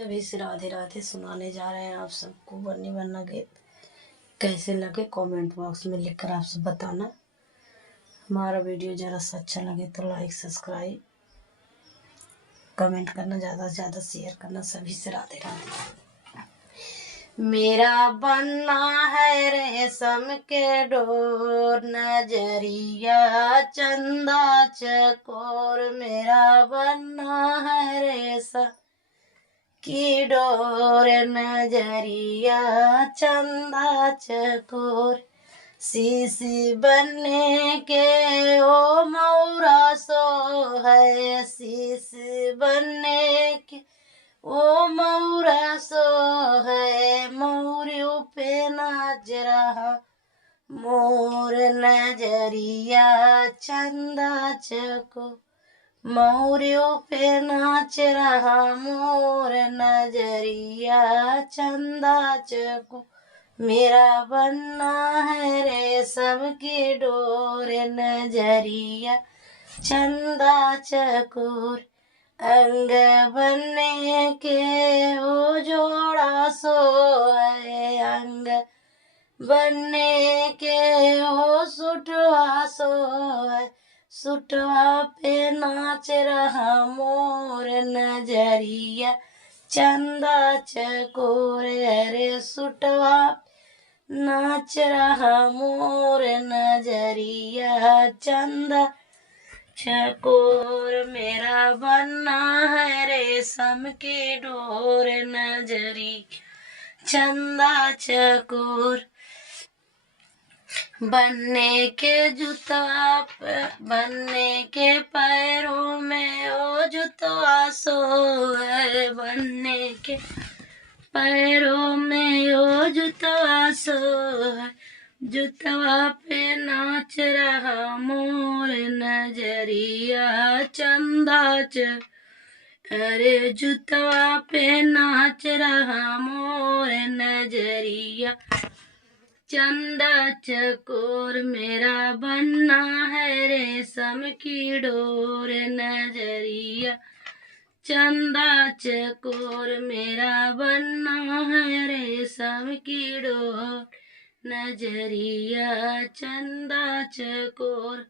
सभी से राधे राधे सुनाने जा रहे हैं आप सबको बन्नी बन्ना गीत। कैसे लगे कमेंट बॉक्स में लिखकर आप सब बताना। हमारा वीडियो जरा सा अच्छा लगे तो लाइक सब्सक्राइब कमेंट करना, ज़्यादा से ज़्यादा शेयर करना। सभी से राधे राधे। मेरा बनना है रेशम के डोर, नजरिया चंदा चकोर। मेरा बनना है रेशम की डोर, नजरिया चंदा चकोर। शीशी बनने के ओ मौरा सो है, शीशी बनने के ओ मौरा सो है। मौरियों पे नाच रहा मोर, नजरिया चंदा चकोर। मौरियों पे नाच रहा मोर, नजरिया चंदा चकोर। मेरा बनना है रेशम की डोर, नजरिया चंदा चकोर। अंग बनने के ओ जोड़ा सो है, अंग बनने के ओ सुटवा सो है। सुटवा पे नाच रहा मोर, नजरिया चंदा चकोर। अरे सुटवा नाच रहा मोर, नजरिया चंदा चकोर। मेरा बनना है रेशम की डोर, नजरिया चंदा चकोर। बनने के जुतवा बनने के पैरों में ओ जुतवा सो है, बनने के पैरों में ओ जुतवा सो है। जुतवा पे नाच रहा मोर, नजरिया चंदा चकोर। अरे जुतवा पे नाच रहा मोर, नजरिया चंदा चकोर। मेरा बनना है रेशम की डोर, नजरिया चंदा चकोर। मेरा बनना है रेशम की डोर, नजरिया चंदा चकोर।